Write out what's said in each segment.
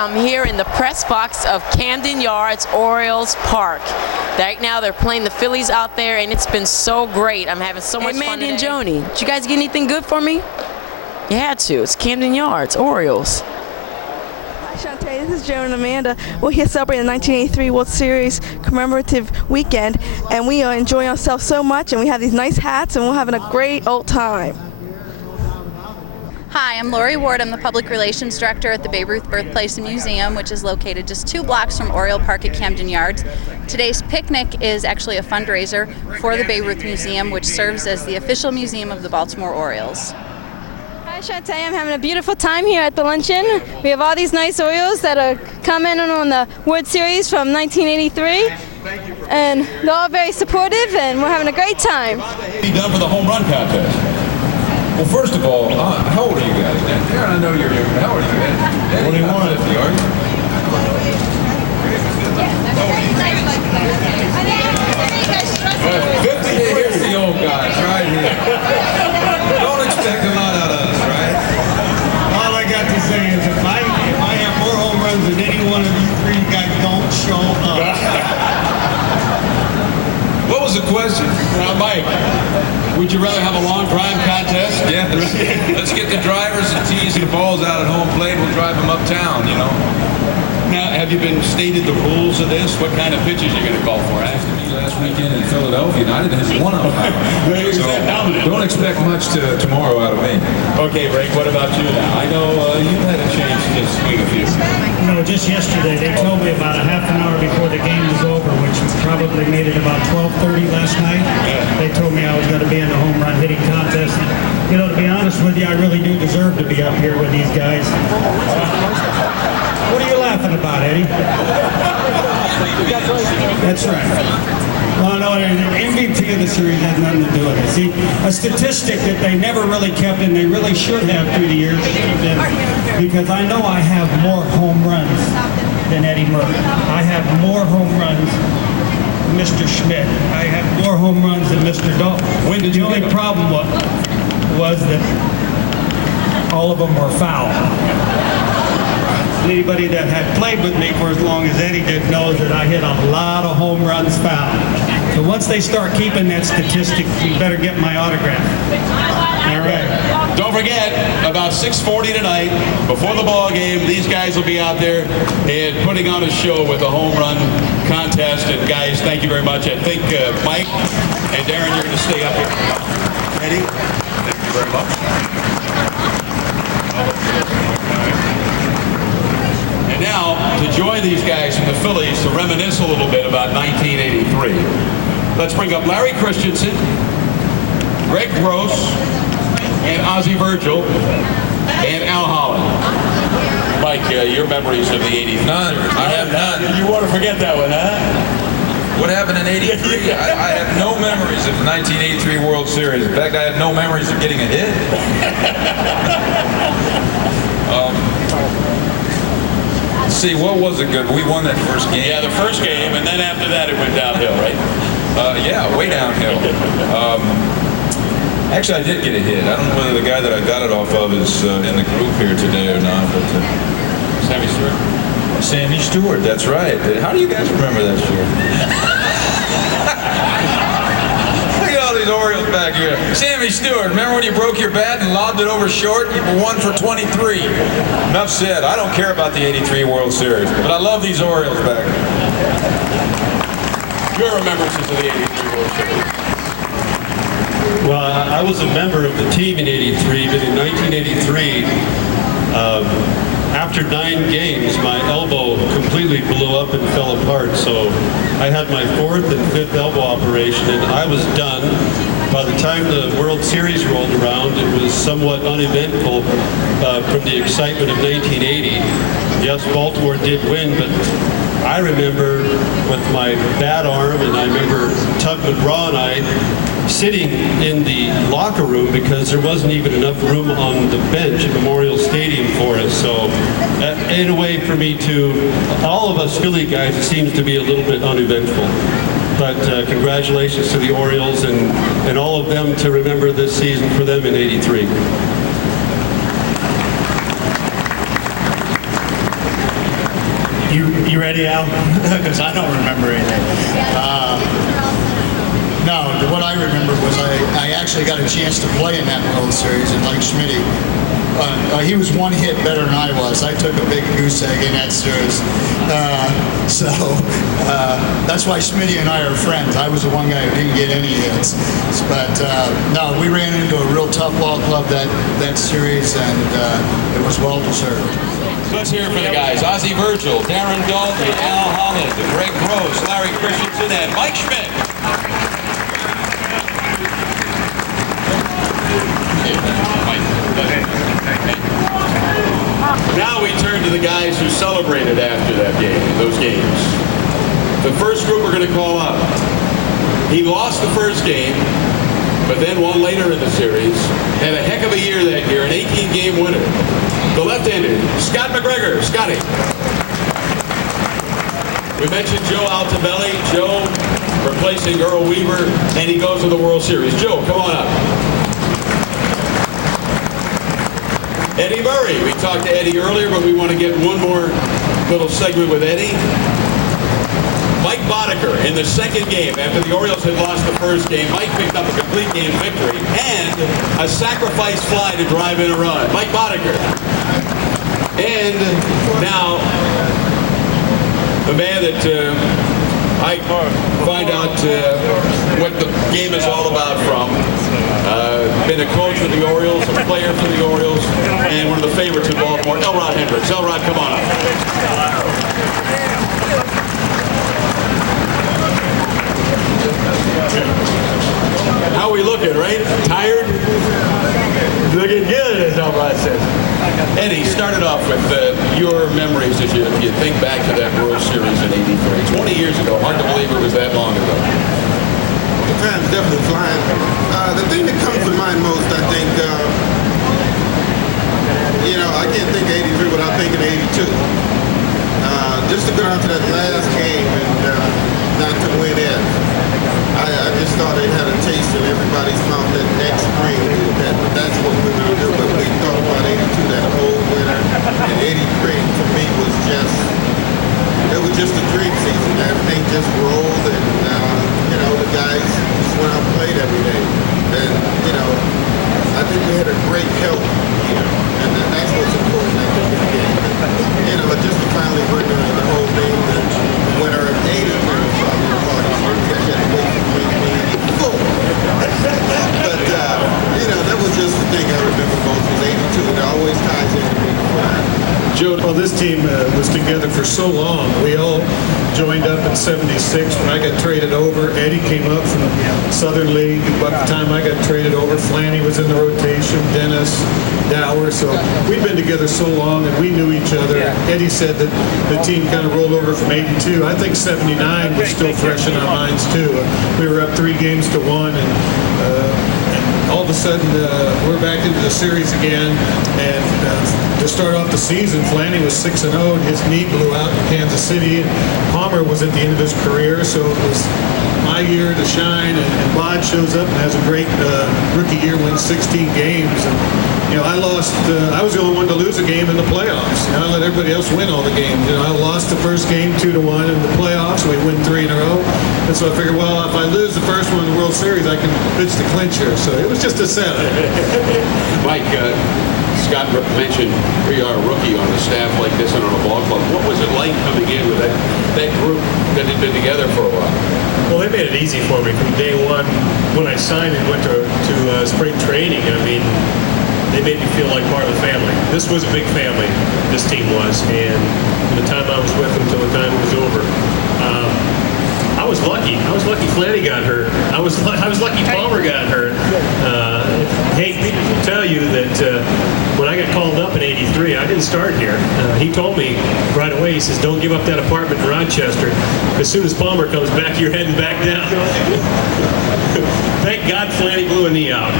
I'm here in the press box of Camden Yards Orioles Park. Right now they're playing the Phillies out there, and it's been so great. I'm having so much fun today. Mandy and Joni, did you guys get anything good for me? You had to. It's Camden Yards Orioles. Hi Shantae, this is Joan and Amanda. We're here celebrating the 1983 World Series commemorative weekend, and we are enjoying ourselves so much, and we have these nice hats, and we're having a great old time. Hi, I'm Lori Ward. I'm the Public Relations Director at the Babe Ruth Birthplace and Museum, which is located just 2 blocks from Oriole Park at Camden Yards. Today's picnic is actually a fundraiser for the Babe Ruth Museum, which serves as the official museum of the Baltimore Orioles. Hi Shantae, I'm having a beautiful time here at the luncheon. We have all these nice Orioles that are coming on the World Series from 1983. And they're all very supportive, and we're having a great time. Be done for the home run contest. Well, first of all, how old are you guys? Darren, I know you're young. How old are you, Ed? 21. 50, are you? 50, here's the old guys right here. Don't expect a lot out of us, right? All I got to say is if I have more home runs than any one of you 3 guys, don't show up. What was the question? Mike, would you rather have a long drive contest? Yeah, let's get the drivers and tees the balls out at home plate. We'll drive them uptown, you know. Now, have you been stated the rules of this? What kind of pitches you're going to call for? Last weekend in Philadelphia, and I didn't hit one of them. So don't expect much tomorrow out of me. Okay, Rick, what about you now? I know you've had a chance to swing a few. No, just yesterday they told me about a half an hour before the game was over, which probably made it about 12:30 last night. They told me I was going to be in the home run hitting contest. You know, to be honest with you, I really do deserve to be up here with these guys. What are you laughing about, Eddie? That's right. Well, no, the MVP of the series has nothing to do with it. See, a statistic that they never really kept and they really should have through the years, because I know I have more home runs than Eddie Murray. I have more home runs than Mr. Schmidt. I have more home runs than Mr. Dalton. When did you The only get problem was that all of them were foul. Anybody that had played with me for as long as Eddie did knows that I hit a lot of home runs foul. So once they start keeping that statistic, you better get my autograph. All right. Don't forget, about 6:40 tonight, before the ball game, these guys will be out there and putting on a show with a home run contest. And guys, thank you very much. I think Mike and Darren, you're going to stay up here. Eddie, thank you very much. And now, to join these guys from the Phillies to reminisce a little bit about 1983, let's bring up Larry Christensen, Greg Gross, and Ozzie Virgil, and Al Holland. Mike, your memories of the 83? None. I have none. You want to forget that one, huh? What happened in 83? I have no memories of the 1983 World Series. In fact, I have no memories of getting a hit. Let's see, what was it good? We won that first game. Yeah, the first game, and then after that it went downhill, right? Yeah, way downhill. Actually, I did get a hit. I don't know whether the guy that I got it off of is in the group here today or not, but Sammy Stewart? Sammy Stewart, that's right. How do you guys remember that, Stewart? Look at all these Orioles back here. Sammy Stewart, remember when you broke your bat and lobbed it over short? You were 1 for 23. Enough said. I don't care about the 83 World Series, but I love these Orioles back here. Your remembrances of the 83 World Series? Well, I was a member of the team in '83, but in 1983, after 9 games, my elbow completely blew up and fell apart. So I had my 4th and 5th elbow operation, and I was done. By the time the World Series rolled around, it was somewhat uneventful from the excitement of 1980. Yes, Baltimore did win, but I remember with my bad arm, and I remember Tug McGraw and I sitting in the locker room because there wasn't even enough room on the bench at Memorial Stadium for us. So in a way for me to, all of us Philly guys, it seems to be a little bit uneventful. But congratulations to the Orioles and all of them to remember this season for them in '83. You ready, Al? Because I don't remember anything. No, what I remember was I actually got a chance to play in that World Series, and like Schmitty, he was one hit better than I was. I took a big goose egg in that series. That's why Schmitty and I are friends. I was the one guy who didn't get any hits. But no, we ran into a real tough ball club that series, and it was well deserved. Let's hear it for the guys. Ozzie Virgil, Darren Daulton, Al Holland, Greg Gross, Larry Christensen, and Mike Schmidt. Now we turn to the guys who celebrated after those games. The first group we're going to call up. He lost the first game, but then won later in the series. Had a heck of a year that year, an 18-game winner. The left-hander, Scott McGregor. Scotty. We mentioned Joe Altobelli. Joe replacing Earl Weaver, and he goes to the World Series. Joe, come on up. Eddie Murray. We talked to Eddie earlier, but we want to get one more little segment with Eddie. Mike Boddicker in the second game. After the Orioles had lost the first game, Mike picked up a complete game victory and a sacrifice fly to drive in a run. Mike Boddicker. And now, the man that I find out what the game is all about from. Been a coach for the Orioles, a player for the Orioles, and one of the favorites in Baltimore, Elrod Hendricks. Elrod, come on up. How we looking, right? Tired? Looking good, as Elrod says. Eddie, started off with your memories as you think back to that World Series in '83. 20 years ago. Hard to believe it was that long ago. Time's definitely flying. The thing that comes to mind most, I think, I can't think of '83 without thinking of '82. Just to go down to that last game and not to win it, I just thought it had a taste in everybody's mouth that next spring that's what we were going to do. But we thought about '82, that whole winter, and '83 for me was just a dream season. Everything just rolled, and the guys just went out and played every day. And I think we had a great help here, and that's what's important in the game. Just to finally win the whole thing, the winner of '83 was probably the hardest. We had to wait for 3 But that was just the thing I remember most was '82. It always ties into me. Joe, well, this team was together for so long. We all joined up in '76 when I got traded over. Eddie came up from the Southern League. By the time I got traded over, Flanny was in the rotation, Dennis, Dower. So we'd been together so long, and we knew each other. Eddie said that the team kind of rolled over from '82. I think '79 was still fresh in our minds, too. We were up 3-1, and all of a sudden, we're back into the series again, and to start off the season, Flanny was 6-0, and his knee blew out in Kansas City, and Palmer was at the end of his career, so it was my year to shine, and Bod shows up and has a great rookie year, wins 16 games, and I lost. I was the only one to lose a game in the playoffs. I let everybody else win all the games. I lost the first game 2-1 in the playoffs. We win 3 in a row, and so I figured, well, if I lose the first one in the World Series, I can pitch the clincher. So it was just a setup. Mike, Scott mentioned we are a rookie on a staff like this and on a ball club. What was it like coming in with that group that had been together for a while? Well, they made it easy for me from day one. When I signed and went to spring training, they made me feel like part of the family. This was a big family, this team was, and from the time I was with them till the time it was over, I was lucky. I was lucky Flanny got hurt. I was lucky Palmer got hurt. Hey, people will tell you that when I got called up in '83, I didn't start here. He told me right away, he says, don't give up that apartment in Rochester. As soon as Palmer comes back, you're heading back down. Thank God Flanny blew a knee out.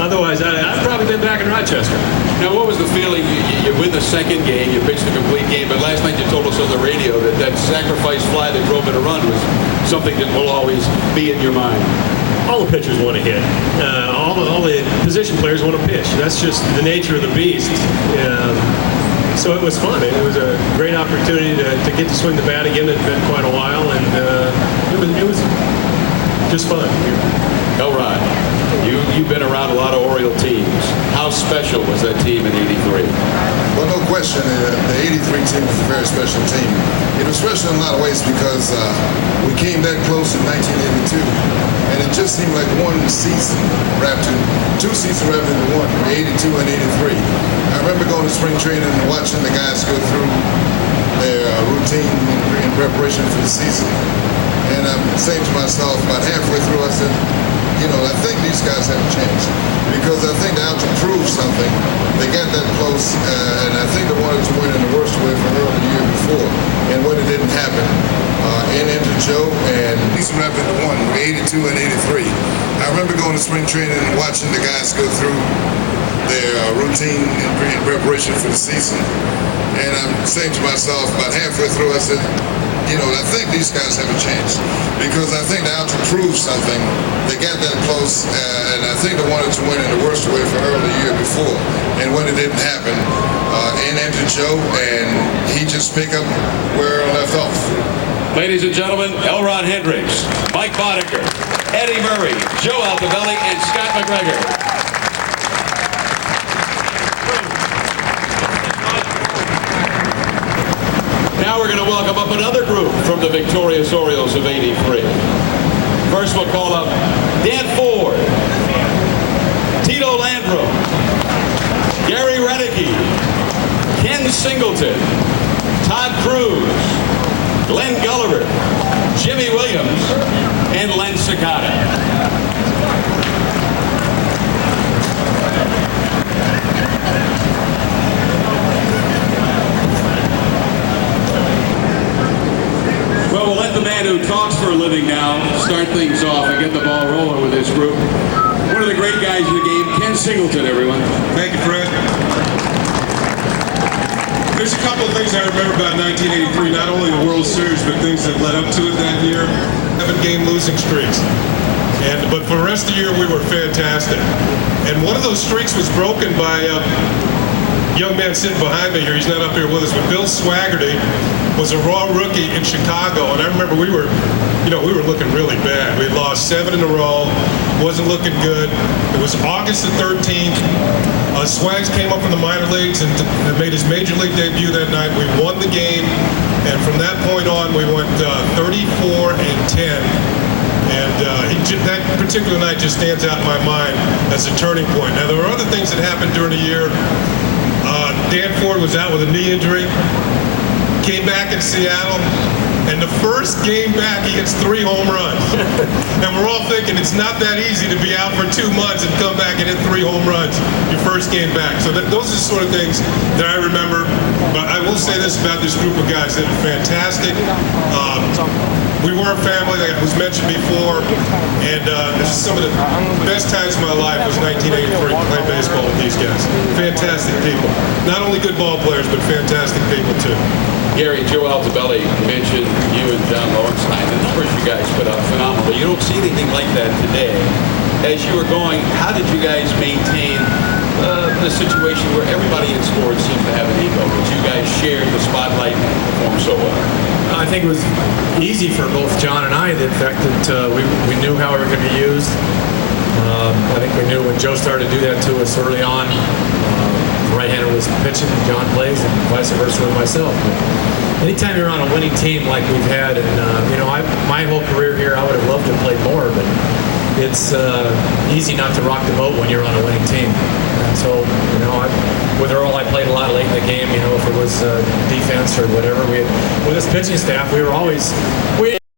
Otherwise, I'd probably been back in Rochester. Now, what was the feeling? You win the second game, you pitched the complete game, but last night you told us on the radio that sacrifice fly that drove in a run was something that will always be in your mind. All the pitchers want to hit. All the position players want to pitch. That's just the nature of the beast. So it was fun. It was a great opportunity to get to swing the bat again. It had been quite a while, and it was just fun. Elrod, you've been around a lot of Oriole teams. How special was that team in '83? Well, no question, the '83 team was a very special team. It was special in a lot of ways because we came that close in 1982, and it just seemed like one season wrapped in, two seasons wrapped into one, 82 and '83. I remember going to spring training and watching the guys go through their routine in preparation for the season. And I'm saying to myself, about halfway through, I said, you know, I think these guys have a chance because I think they're out to prove something. They got that close, and I think they wanted to win in the worst way from early the year before. And when it didn't happen, in entered Joe, and he's wrapped into one, 82 and '83. I remember going to spring training and watching the guys go through their routine in preparation for the season. And I'm saying to myself, about halfway through, I said, you know, I think these guys have a chance because I think they're out to prove something. They got that close, and I think they wanted to win in the worst way from early the year before. And when it didn't happen, in entered Joe, and he just picked up where I left off. Ladies and gentlemen, Elrod Hendricks, Mike Boddicker, Eddie Murray, Joe Altobelli, and Scott McGregor. Now we're going to welcome up another group from the victorious Orioles of '83. First we'll call up Dan Ford, Tito Landrum, Gary Redicky, Ken Singleton, Todd Cruz, Glenn Gulliver, Jimmy Williams, and Len Secada. Well, we'll let the man who talks for a living now start things off and get the ball rolling with this group. One of the great guys in the game, Ken Singleton, everyone. Thank you, Fred. There's a couple of things I remember about 1983, not only the World Series, but things that led up to it that year. 7-game losing streaks. But for the rest of the year, we were fantastic. And one of those streaks was broken by a young man sitting behind me here. He's not up here with us, but Bill Swaggerty was a raw rookie in Chicago. And I remember we were looking really bad. We had lost 7 in a row, wasn't looking good. It was August the 13th. Swags came up from the minor leagues and made his major league debut that night. We won the game, and from that point on, we went 34-10. And that particular night just stands out in my mind as a turning point. Now, there were other things that happened during the year. Dan Ford was out with a knee injury, came back in Seattle, and the first game back, he hits 3 home runs. And we're all thinking it's not that easy to be out for 2 months and come back and hit 3 home runs your first game back. So those are the sort of things that I remember. But I will say this about this group of guys. They were fantastic. We were a family, like was mentioned before, and this is some of the best times of my life was 1983, playing baseball with these guys. Fantastic people. Not only good ball players, but fantastic people too. Gary, Joe Altobelli mentioned you and John Lowenstein. The numbers you guys put up, phenomenal. You don't see anything like that today. As you were going, how did you guys maintain the situation where everybody in sports seems to have an ego, but you guys shared the spotlight and performed so well? I think it was easy for both John and I, the fact that we knew how we were going to be used. I think we knew when Joe started to do that to us early on. The right-hander was pitching, John plays, and vice versa with myself. But anytime you're on a winning team like we've had, and my whole career here, I would have loved to play more, but it's easy not to rock the boat when you're on a winning team. And so, with Earl, I played a lot late in the game. If it was defense or whatever, with this pitching staff, we were always